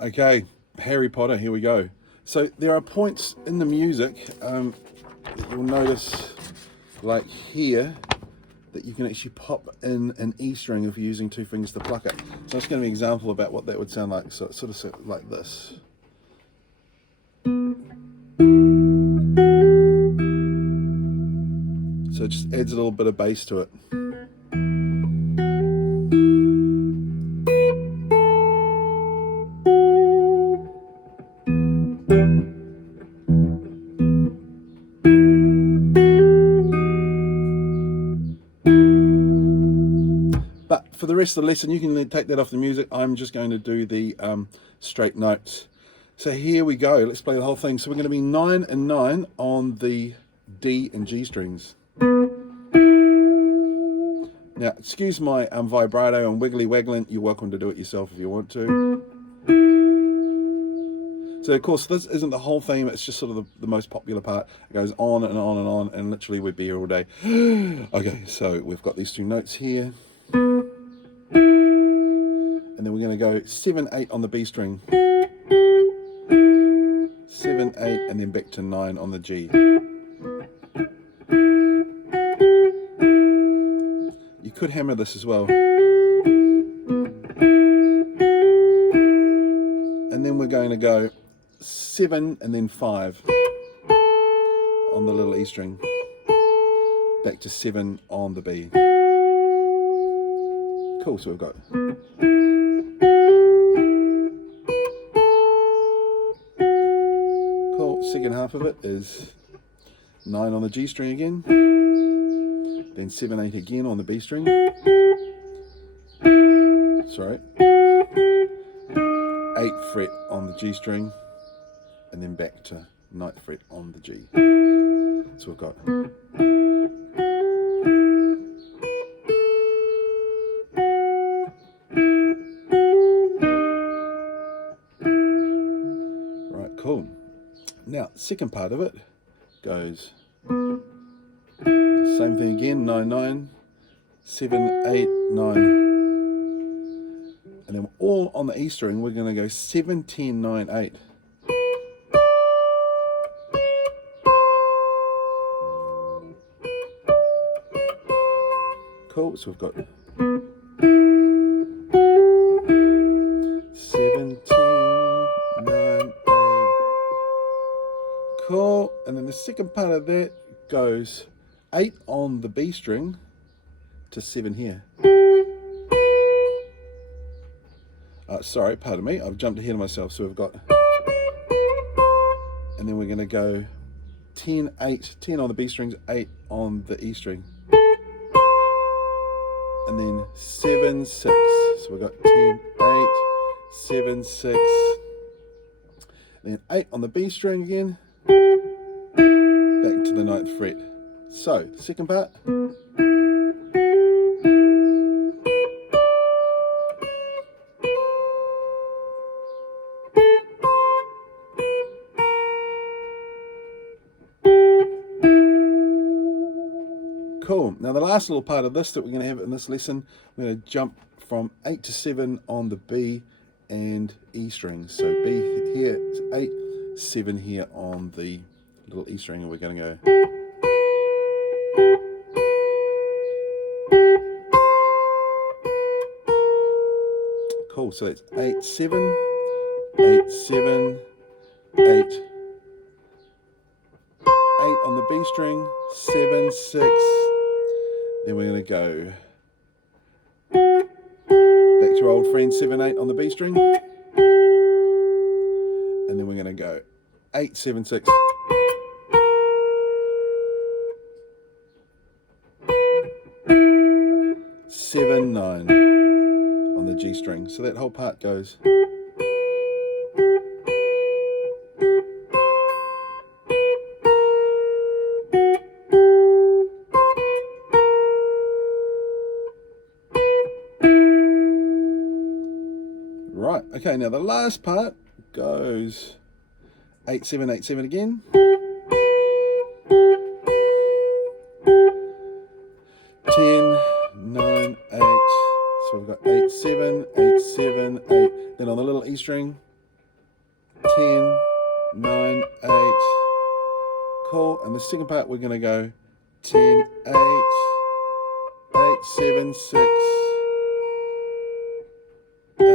Okay, Harry Potter, here we go. So there are points in the music that you'll notice, like here, that you can actually pop in an E string if you're using two fingers to pluck it. So it's going to be an example about what that would sound like. So it's sort of like this. So it just adds a little bit of bass to it. But for the rest of the lesson, you can take that off the music. I'm just going to do the straight notes. So here we go. Let's play the whole thing. So we're going to be 9 and 9 on the D and G strings. Now, excuse my vibrato and wiggly waggling. You're welcome to do it yourself if you want to. So, of course, this isn't the whole theme. It's just sort of the most popular part. It goes on and on and on, and literally we'd be here all day. Okay, so we've got these two notes here. And then we're going to go 7, 8 on the B string. 7, 8, and then back to 9 on the G. You could hammer this as well. And then we're going to go 7 and then 5 on the little E string. Back to 7 on the B. Cool, so we've got cool. Second half of it is 9 on the G string again. Then 7, 8 again on the B string. Sorry. 8th fret on the G string, and then back to 9th fret on the G. So we've got right, cool. Now, second part of it goes same thing again, 9, 9, 7, 8, 9. And then all on the E string, we're going to go 7, 10, 9, 8. Cool, so we've got 7, 10, 9, 8. Cool, and then the second part of that goes 8 on the B string to 7 here. Sorry, pardon me, I've jumped ahead of myself. So we've got, and then we're going to go 10, 8, 10 on the B strings, 8 on the E string. And then 7, 6. So we've got 10, 8, 7, 6. And then 8 on the B string again. Back to the 9th fret. So, the second part. Cool. Now the last little part of this that we're going to have in this lesson, we're going to jump from 8 to 7 on the B and E strings. So B here is 8, 7 here on the little E string, and we're going to go. Cool. So it's 8, 7, 8, 7, 8. 8 on the B string, 7, 6. Then we're going to go back to our old friend 7, 8 on the B string. And then we're going to go 8, 7, 6. Seven, 9 on the G string. So that whole part goes. Right, okay, now the last part goes 8, 7, 8, 7 again. 10, 9, 8. So we've got 8, 7, 8, 7, 8. Then on the little E string, Cool. And the second part, we're going to go 10, 8, 8, 7, 6, 8,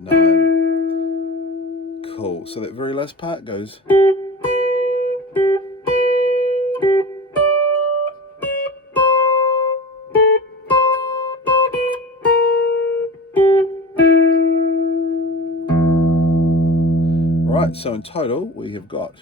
9. Cool. So that very last part goes. Right, so in total, we have got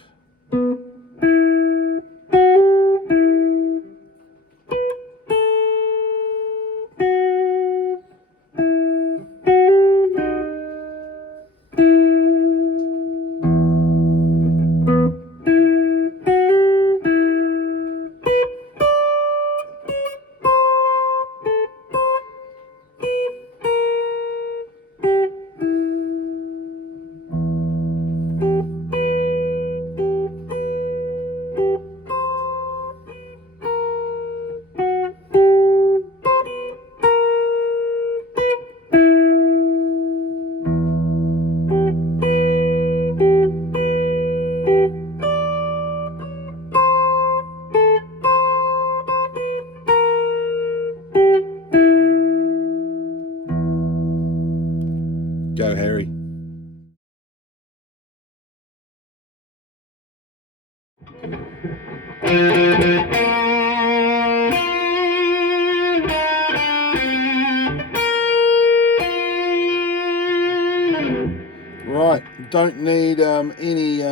Go, Harry. Right, don't need any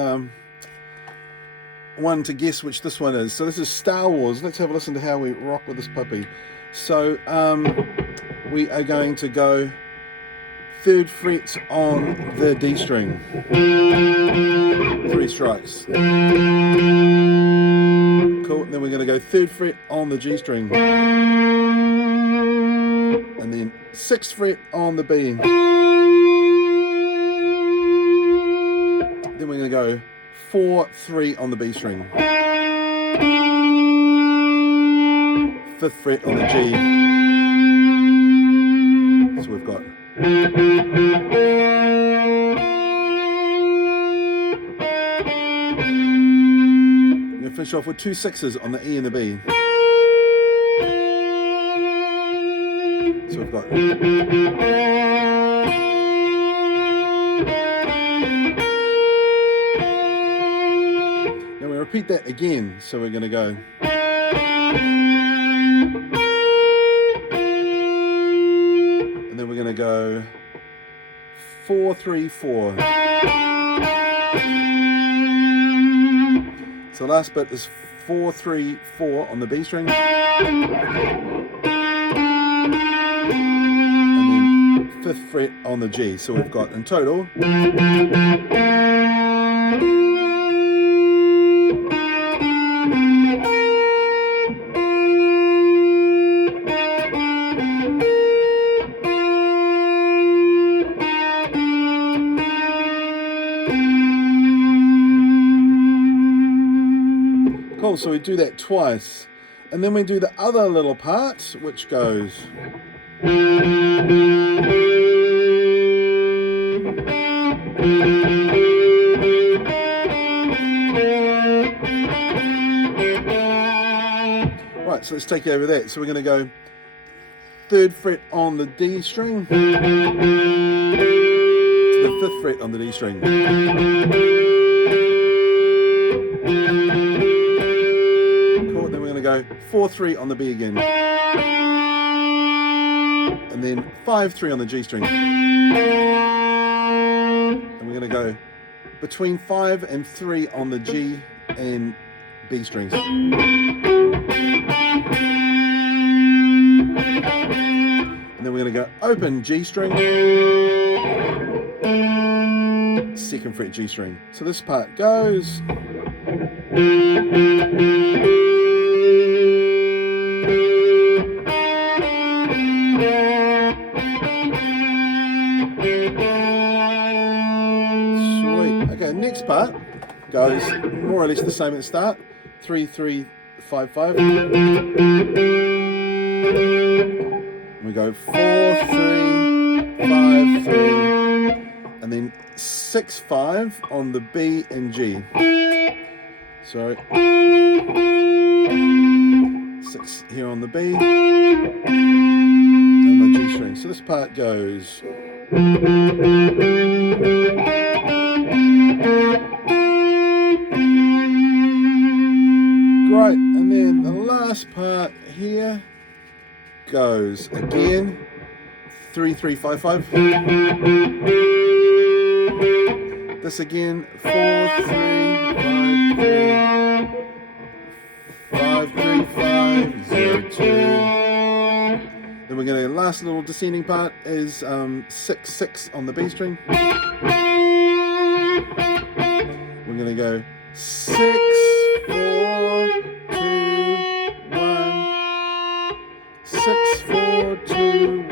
one to guess which this one is. So this is Star Wars. Let's have a listen to how we rock with this puppy. So we are going to go 3rd fret on the D string. 3 strikes. Cool. And then we're going to go 3rd fret on the G string. And then 6th fret on the B. Then we're going to go 4, 3 on the B string. 5th fret on the G. So we've got. I'm going to finish off with 2 6s on the E and the B. So we've got. Now we repeat that again. So we're going to go. And then we're going to go 4, 3, 4. So the last bit is 4, 3, 4 on the B string. And then 5th fret on the G. So we've got in total. Cool, so we do that twice. And then we do the other little part, which goes. Right, so let's take over that. So we're going to go 3rd fret on the D string to the 5th fret on the D string. Cool, then we're going to go 4, 3 on the B again. And then 5, 3 on the G string. And we're going to go between 5 and 3 on the G and B strings. And then we're going to go open G string, 2nd fret G string. So this part goes. Sweet. Okay, next part goes more or less the same at the start. 3, 3, 5, 5. We go 4, 3, 5, 3, and then 6, 5 on the B and G. Sorry. 6 here on the B. And the G string. So this part goes. Great. And then the last part here goes again. 3 3 5 5. This again. 4 3 5 3 5 3 5 0 2. Then we're going to last little descending part is 6 6 on the B string. We're going to go 6 4 2 1 6 4 2 1,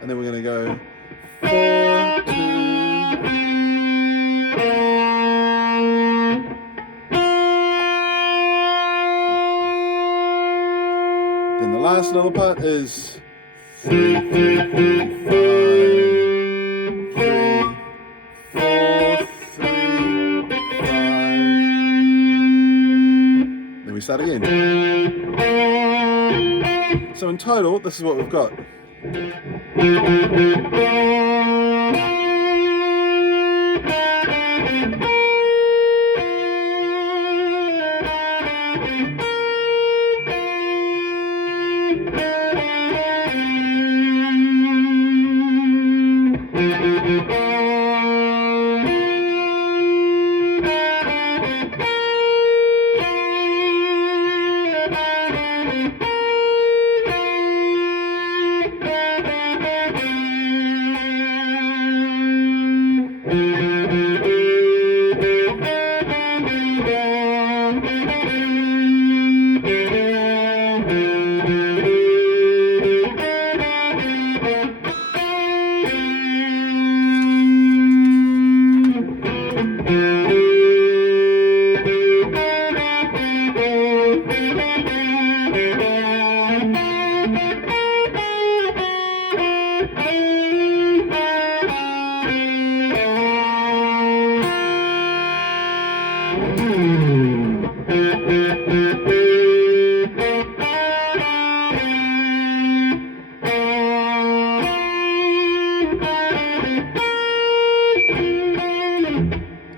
and then we're going to go 4 2. Then the last little part is 3 3 3 5 3 4 3 5. Then we start again. So in total, this is what we've got.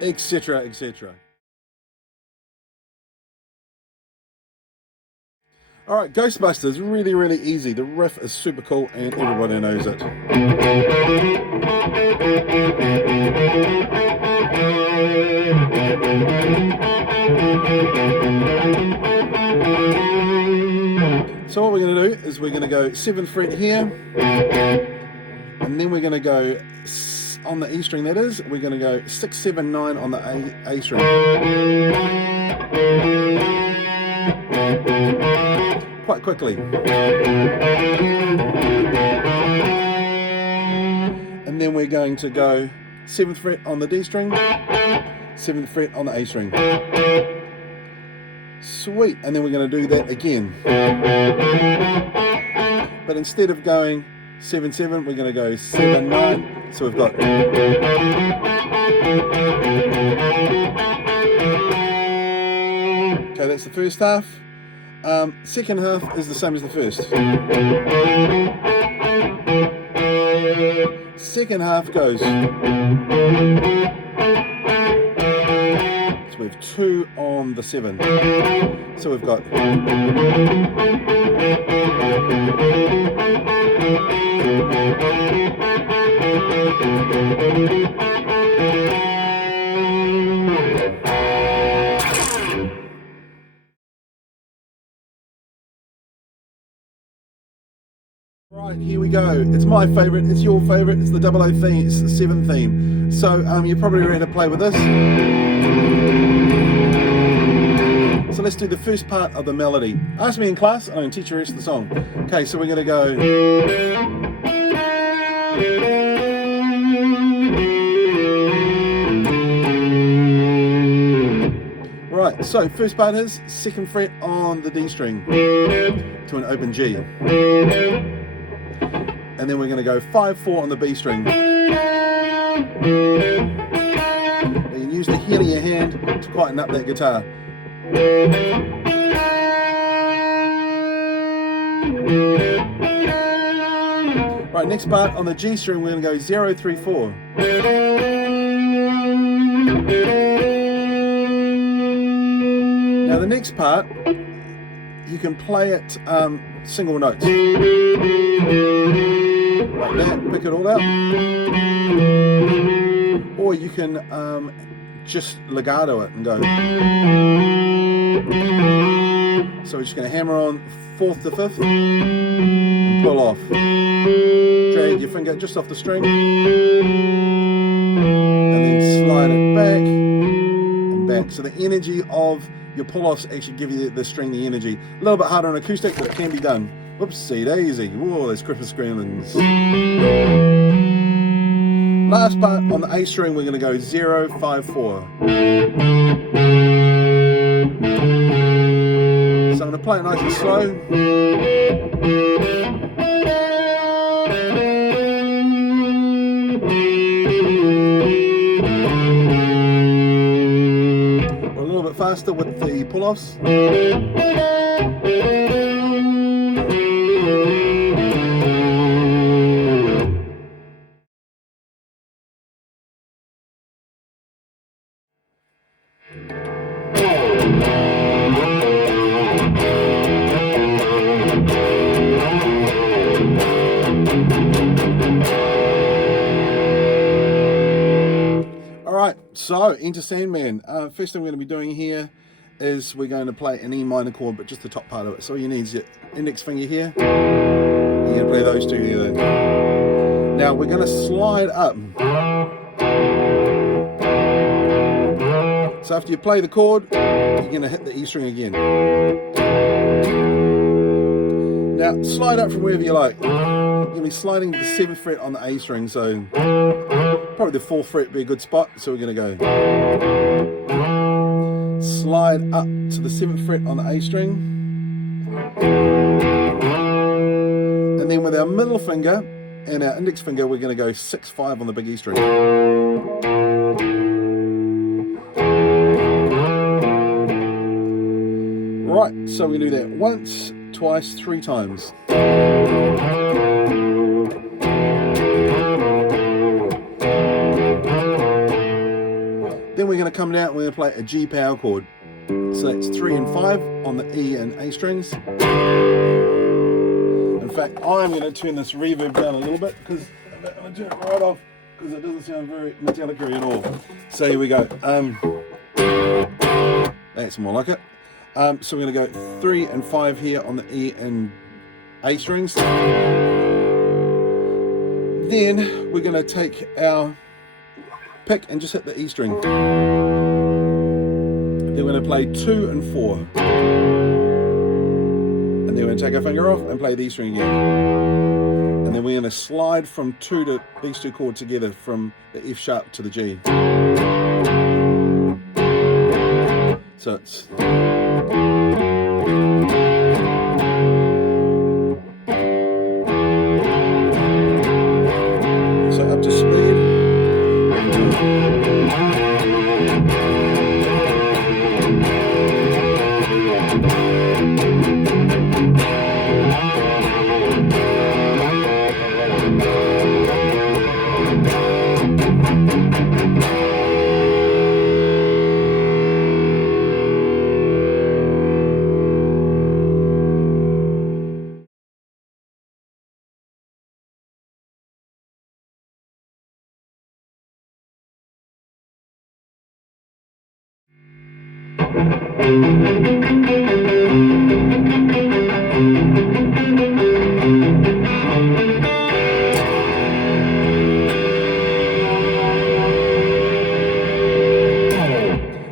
Etc. etc. Alright, Ghostbusters, really, really easy. The riff is super cool and everybody knows it. So what we're going to do is we're going to go 7th fret here, and then we're going to go on the E string, that is, we're going to go 6 7 9 on the A string. Quite quickly. And then we're going to go 7th fret on the D string, 7th fret on the A string. Sweet. And then we're going to do that again. But instead of going 7 7, we're going to go 7 9. So we've got. Okay, that's the first half. Second half is the same as the first. Second half goes. So we have 2 on the 7. So we've got. Right, here we go. It's my favourite, it's your favourite, it's the 00 theme, it's the 7 theme. So you're probably ready to play with this. So let's do the first part of the melody. Ask me in class and I can teach you the rest of the song. Okay, so we're going to go. Right, so first part is 2nd fret on the D string to an open G. And then we're going to go 5 4 on the B string. You can use the healing your hand to quieten up that guitar. Right, next part on the G string, we're going to go 0, 3, 4. Now the next part, you can play it single notes. Like that, pick it all out. Or you can just legato it and go. So we're just going to hammer on 4th to 5th and pull off. Drag your finger just off the string and then slide it back and back. So the energy of your pull-offs actually give you the string the energy. A little bit harder on acoustic, but it can be done. Whoopsie daisy. Whoa, there's Christmas gremlins. Last part on the A string, we're going to go 0, 5, 4. So I'm going to play it nice and slow. Or a little bit faster with the pull-offs. Alright, so into Sandman. First thing we're going to be doing here is we're going to play an E minor chord, but just the top part of it. So all you need is your index finger here. You're going to play those two together. Now we're going to slide up. So after you play the chord, you're going to hit the E string again. Now slide up from wherever you like. You're going to be sliding to the 7th fret on the A string, so probably the 4th fret would be a good spot. So we're going to go slide up to the 7th fret on the A string, and then with our middle finger and our index finger we're going to go 6, 5 on the big E string. Right, so we're going to do that once, twice, 3 times. Then we're going to come down and we're going to play a G power chord. So that's 3 and 5 on the E and A strings. In fact, I'm going to turn this reverb down a little bit because I'm going to turn it right off because it doesn't sound very Metalica at all. So here we go. That's more like it. So we're going to go 3 and 5 here on the E and A strings. Then we're going to take our pick and just hit the E string. Then we're going to play 2 and 4. And then we're going to take our finger off and play the E string again. And then we're going to slide from 2 to these 2 chords together from the F sharp to the G. So it's... So up to speed.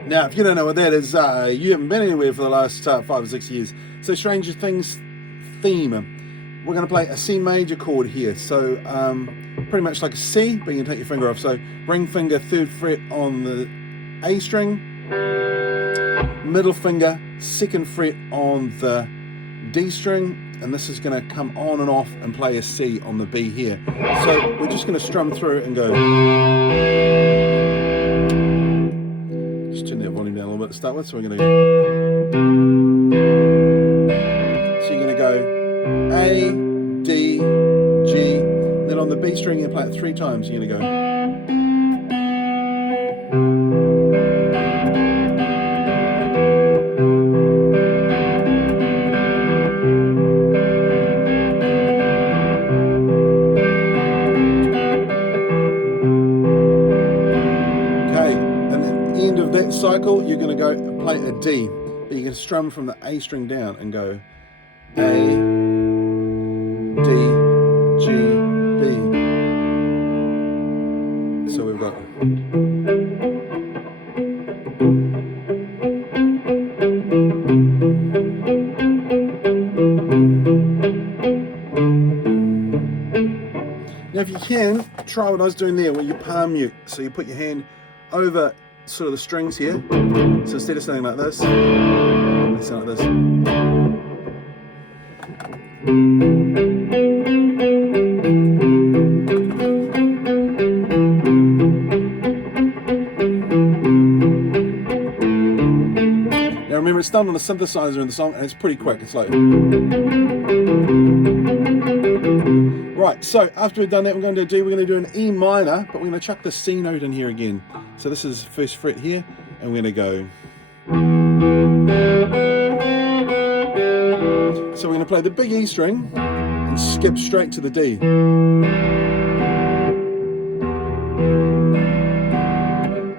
Now, if you don't know what that is, you haven't been anywhere for the last 5 or 6 years. So Stranger Things theme. We're going to play a C major chord here. So pretty much like a C, but you can take your finger off. So ring finger 3rd fret on the A string, middle finger 2nd fret on the D string, and this is going to come on and off and play a C on the B here. So we're just going to strum through and go. turn that volume down a little bit to start with. So we're going to go. So you're going to go A, D, G. Then on the B string, you play it 3 times. You're going to go. Cycle, you're going to go play a D, but you're going to strum from the A string down and go A, D, G, B. So we've got. Now if you can, try what I was doing there where you palm mute. So you put your hand over sort of the strings here. So instead of sounding like this, they sound like this. Now remember, it's done on a synthesizer in the song and it's pretty quick. It's like. Right, so after we've done that, we're going to do a D, we're going to do an E minor, but we're going to chuck the C note in here again. So this is first fret here, and we're going to go. So we're going to play the big E string and skip straight to the D. And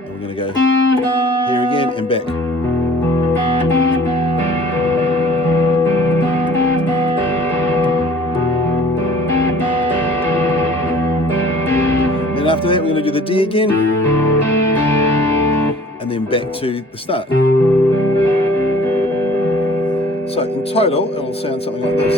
we're going to go here again and back. After that, we're going to do the D again, and then back to the start. So in total, it'll sound something like this.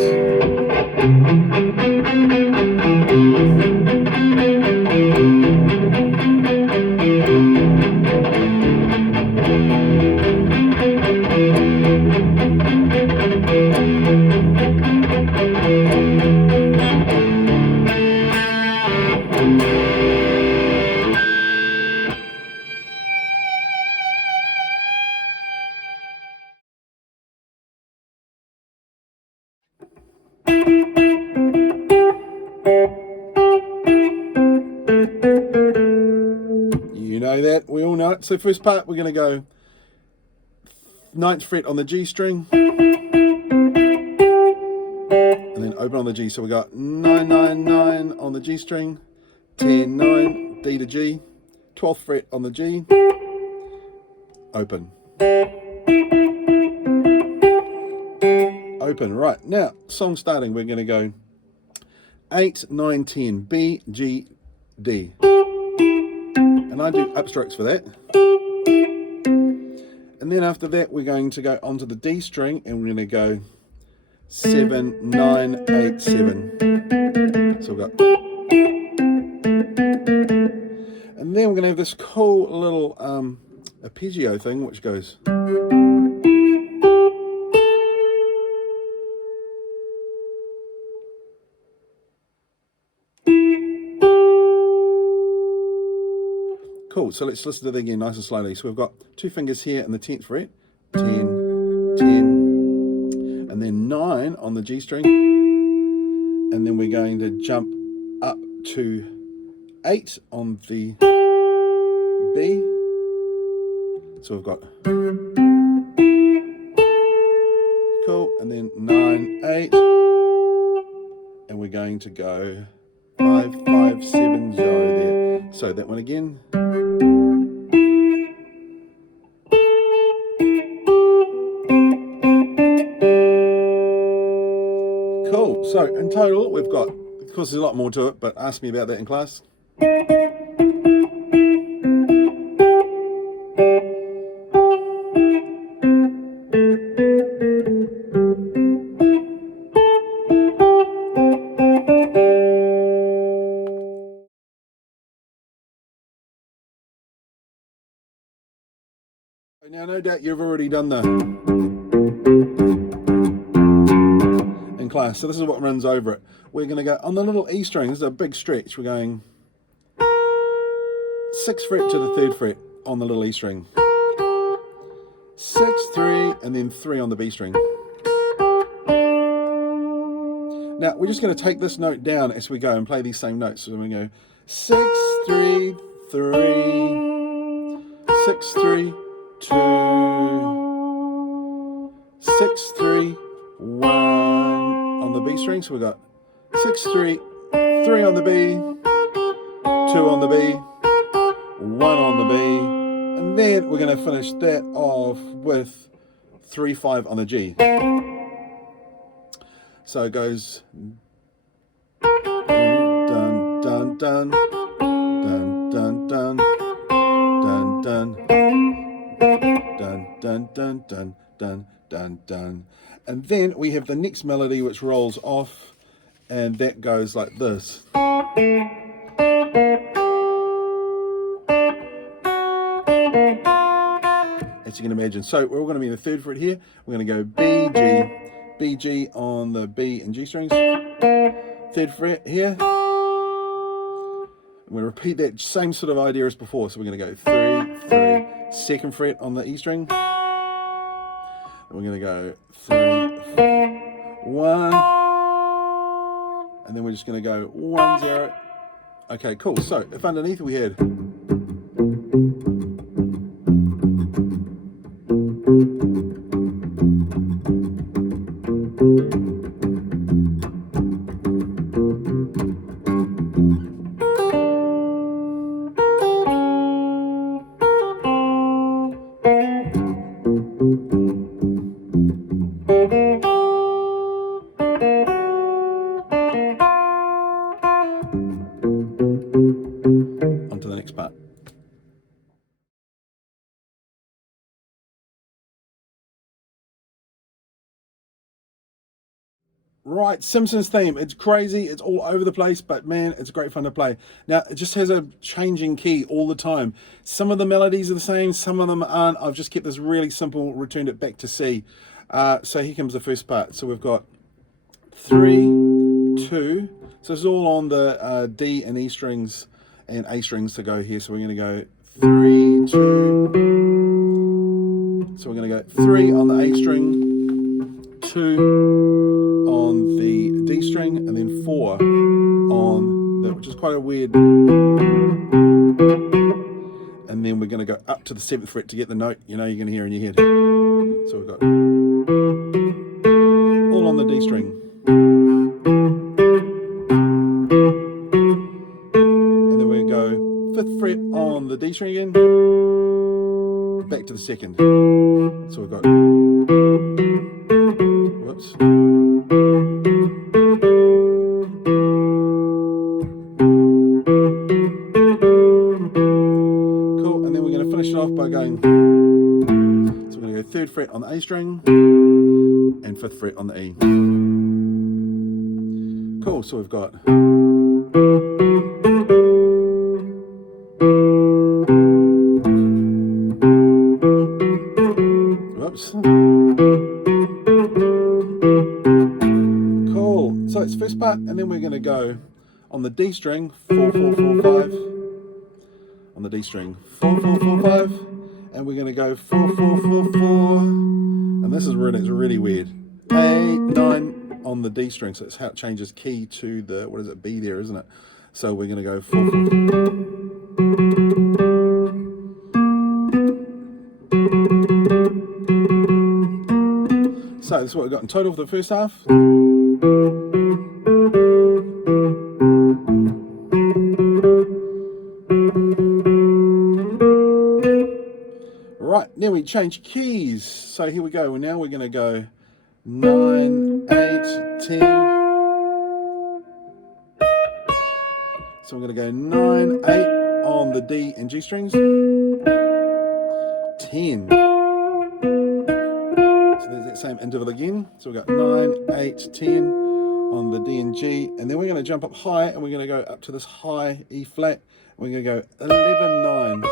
You know that, we all know it. So first part, we're going to go 9th fret on the G string, and then open on the G. So we got 9, 9, 9 on the G string, 10, 9, D to G, 12th fret on the G, open. Open. Right, now, song starting, we're going to go 8, 9, 10, B, G, D. And I do upstrokes for that. And then after that, we're going to go onto the D string, and we're going to go 7, 9, 8, 7. So we've got. And then we're going to have this cool little arpeggio thing, which goes. Cool, so let's listen to that again nice and slowly. So we've got 2 fingers here in the 10th fret, 10, 10, and then 9 on the G string, and then we're going to jump up to 8 on the B. So we've got cool, and then 9, 8, and we're going to go 5, 5, 7, 0 there. So that one again. Cool. So in total, we've got, of course, there's a lot more to it, but ask me about that in class. Now, no doubt you've already done that in class, so this is what runs over it. We're going to go on the little E string. This is a big stretch. We're going 6th fret to the 3rd fret on the little E string. 6, 3, and then 3 on the B string. Now we're just going to take this note down as we go and play these same notes. So we go 6, 3, 3, 6, 3, 2, 6, 3, 1 on the B string. So we got 6, 3, 3 on the B, 2 on the B, 1 on the B, and then we're going to finish that off with 3, 5 on the G. So it goes dun dun dun dun dun dun dun dun dun dun dun dun dun dun dun, and then we have the next melody which rolls off, and that goes like this. As you can imagine. So we're all going to be in the 3rd fret here. We're going to go B, G, B, G on the B and G strings. 3rd fret here. I'm going to repeat that same sort of idea as before. So we're going to go 3, 3, 2nd fret on the E string. And we're going to go 3, 4, 1. And then we're just going to go 1, 0. Okay, cool. So if underneath we had onto the next part. Right, Simpsons theme. It's crazy, it's all over the place, but man, it's great fun to play. Now, it just has a changing key all the time. Some of the melodies are the same, some of them aren't. I've just kept this really simple, returned it back to C. So here comes the first part. So we've got 3, 2. So it's all on the D and E strings and A strings to go here. So we're going to go 3, 2. So we're going to go 3 on the A string, 2 on the D string, and then 4 on the, which is quite a weird. And then we're going to go up to the 7th fret to get the note, you know, you're going to hear in your head. So we've got all on the D string. And then we go 5th fret on the D string again, back to the 2nd. So we've got, whoops. Cool, and then we're going to finish it off by going, so we're going to go 3rd fret on the A string and 5th fret on the E. Cool, so we've got whoops. Cool, so it's first part, and then we're going to go on the D string 4, 4, 4, 5, on the D string 4, 4, 4, 5, and we're going to go 4, 4, 4, 4, and this is really, it's really weird. 8, 9 on the D string, so it's how it changes key to the, what is it, B there, isn't it? So we're going to go 4, 4. So this is what we've got in total for the first half. Right, now we change keys. So here we go. Now we're going to go 9, 8, 10. So we're going to go 9, 8 on the D and G strings. 10. So there's that same interval again. So we've got 9, 8, 10 on the D and G. And then we're going to jump up high, and we're going to go up to this high E flat. We're going to go 11, 9.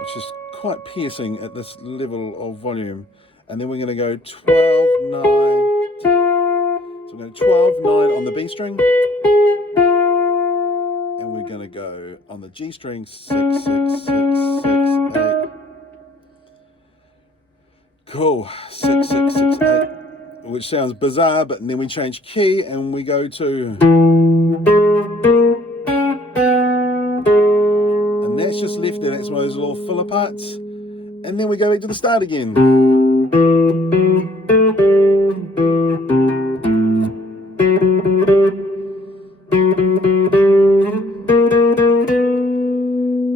Which is quite piercing at this level of volume. And then we're going to go 12, 9. So we're going to 12, 9 on the B string. And we're going to go on the G string, 6, 6, 6, 6, 8. Cool, 6, 6, 6, 8, which sounds bizarre, but then we change key and we go to, and that's just left there, that's one of those little filler parts, and then we go back to the start again.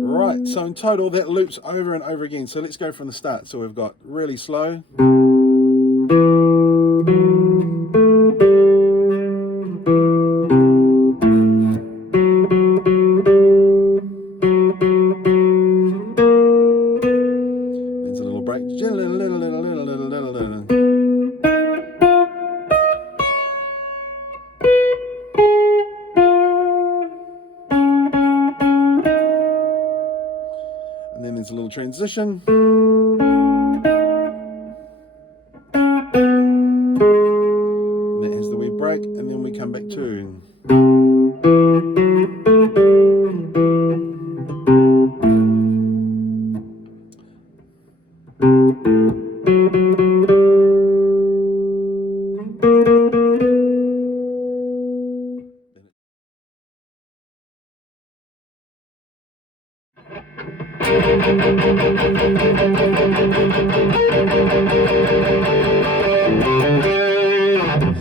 Right, so in total that loops over and over again. So let's go from the start. So we've got really slow. There's a little break. And then there's a little transition. And that has the wee break, and then we come back to.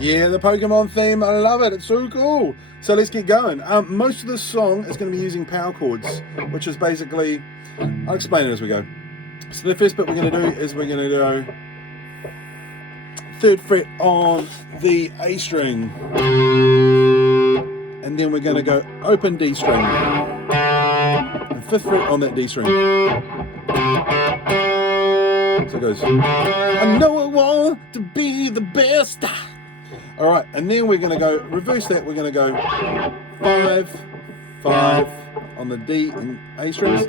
Yeah, the Pokemon theme, I love it, it's so cool. So let's get going. Most of this song is going to be using power chords, which is basically, I'll explain it as we go. So the first bit we're going to do is we're going to do 3rd fret on the A string, and then we're going to go open D string, and 5th fret on that D string. So it goes, I know I want to be the best. All right, and then we're going to go reverse that. We're going to go 5, 5 on the D and A strings,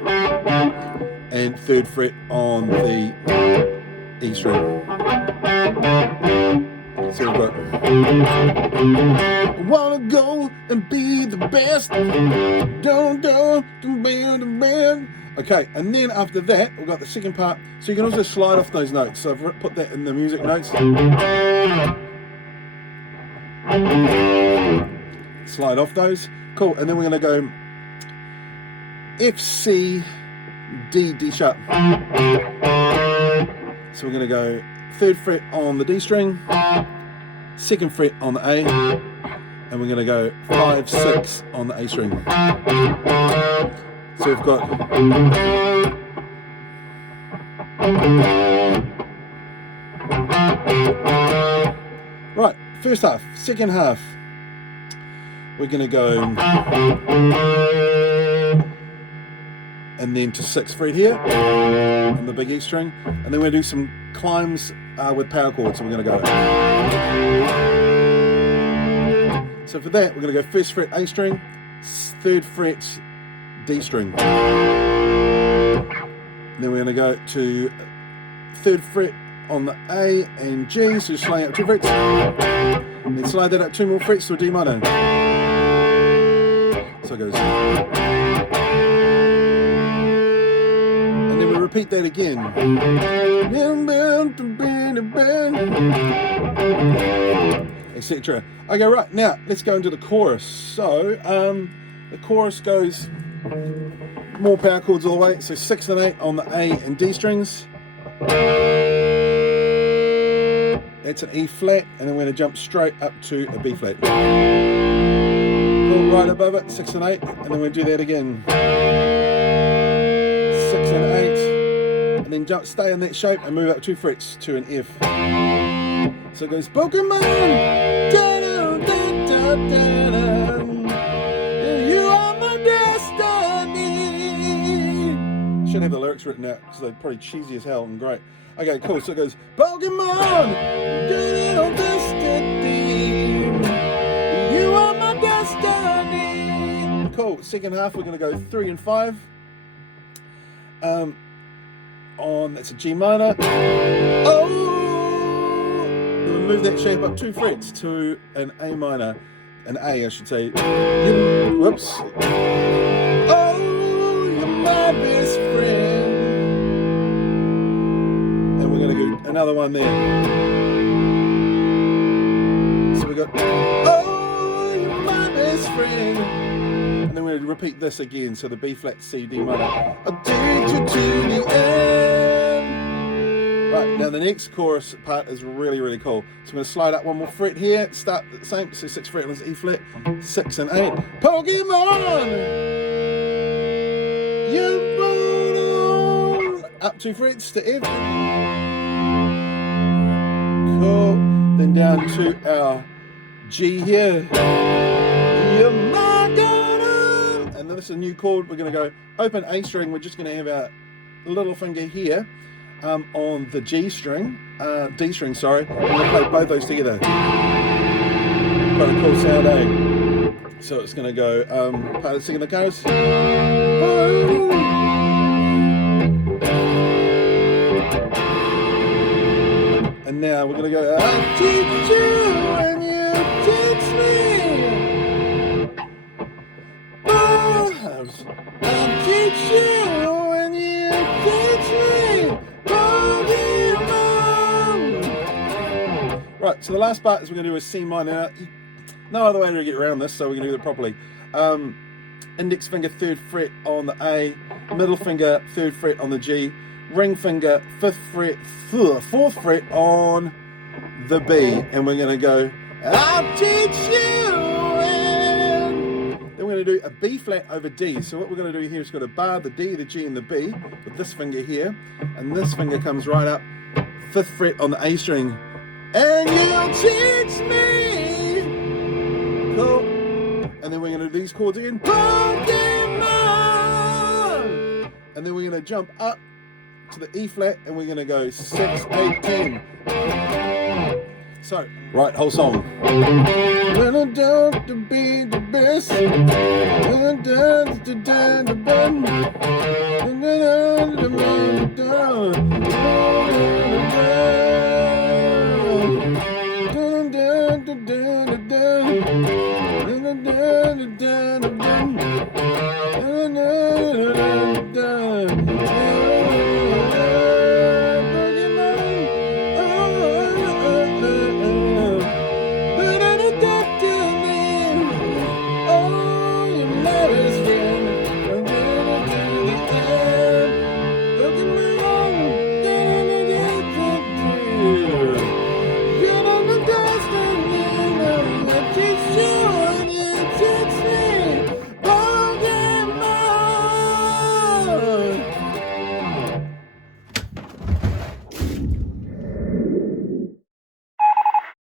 and 3rd fret on the E string. So we've got, I wanna go and be the best. Don't be the best. Okay, and then after that, we've got the second part. So you can also slide off those notes. So I've put that in the music notes. Slide off those. Cool, and then we're gonna go F, C, D, D sharp. So we're gonna go 3rd fret on the D string, 2nd fret on the A, and we're gonna go 5, 6 on the A string. So we've got right, first half. Second half, we're going to go and then to 6th fret here on the big E string, and then we're going to do some climbs with power chords. So we're going to go. So for that, we're going to go 1st fret A string, 3rd fret D string. And then we're going to go to 3rd fret on the A and G, so sliding up 2 frets. And then slide that up 2 more frets to a D minor. So it goes. And then we repeat that again. Etc. Okay, right, now let's go into the chorus. So the chorus goes more power chords all the way, so 6 and 8 on the A and D strings. That's an E flat, and then we're going to jump straight up to a B flat. Cool, right above it, 6 and 8, and then we'll do that again. 6 and 8, and then jump, stay in that shape and move up 2 frets to an F. So it goes Pokemon, you are my destiny. Should have the lyrics written out because they're probably cheesy as hell and great. Okay, cool. So it goes Pokemon, destiny, you are my destiny. Cool. Second half, we're going to go 3 and 5. That's a G minor. Oh. We'll move that shape up 2 frets to an A minor, an A I should say. Whoops. another one there. So we got, oh, you're my best friend. And then we're going to repeat this again. So the B flat, C, D minor. I'll take you to the end. Right, now the next chorus part is really, really cool. So I'm going to slide up one more fret here, start the same, so 6th fret on this E flat, 6 and 8. Pokemon! You're born on. Up 2 frets to F. Cool. Then down to our G here. You're my golden. And then this is a new chord. We're going to go open A string. We're just going to have our little finger here. On the G string, D string, sorry. We're going to play both those together. Quite a cool sound, eh? So it's going to go, part of the singing that goes. And now we're going to go, I'll teach you when you teach me. I'll teach you when you teach me. Right, so the last part is we're going to do a C minor. No other way to get around this, so we're going to do it properly. Index finger 3rd fret on the A, middle finger 3rd fret on the G, ring finger 5th fret, 4th fret on the B, and we're going to go, I'll teach you. Then we're going to do a B flat over D. So what we're going to do here is we're going to bar the D, the G, and the B with this finger here, and this finger comes right up 5th fret on the A string. And you'll teach me. Cool. And then we're going to do these chords again. Pokemon. And then we're going to jump up to the E flat and we're going to go 6, 8, 10. So, right, whole song. When I don't to be the best. When I dance to the bend. And then